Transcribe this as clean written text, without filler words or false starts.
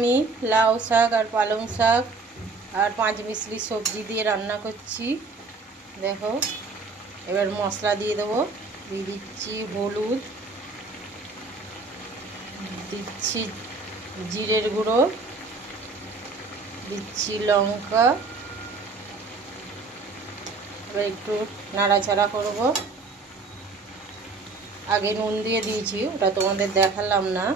আমি লাউ শাক আর পালং শাক আর 5 মিশরি সবজি দিয়ে রান্না করছি। দেখো, এবার মশলা দিয়ে দেবো। দিয়ে দিচ্ছি হলুদ, দিচ্ছি জিরের গুঁড়ো, দিচ্ছি লঙ্কা। এবার একটু নাড়াচাড়া করব। আগে নুন দিয়ে দিয়েছি, ওটা তোমাদের দেখালাম না।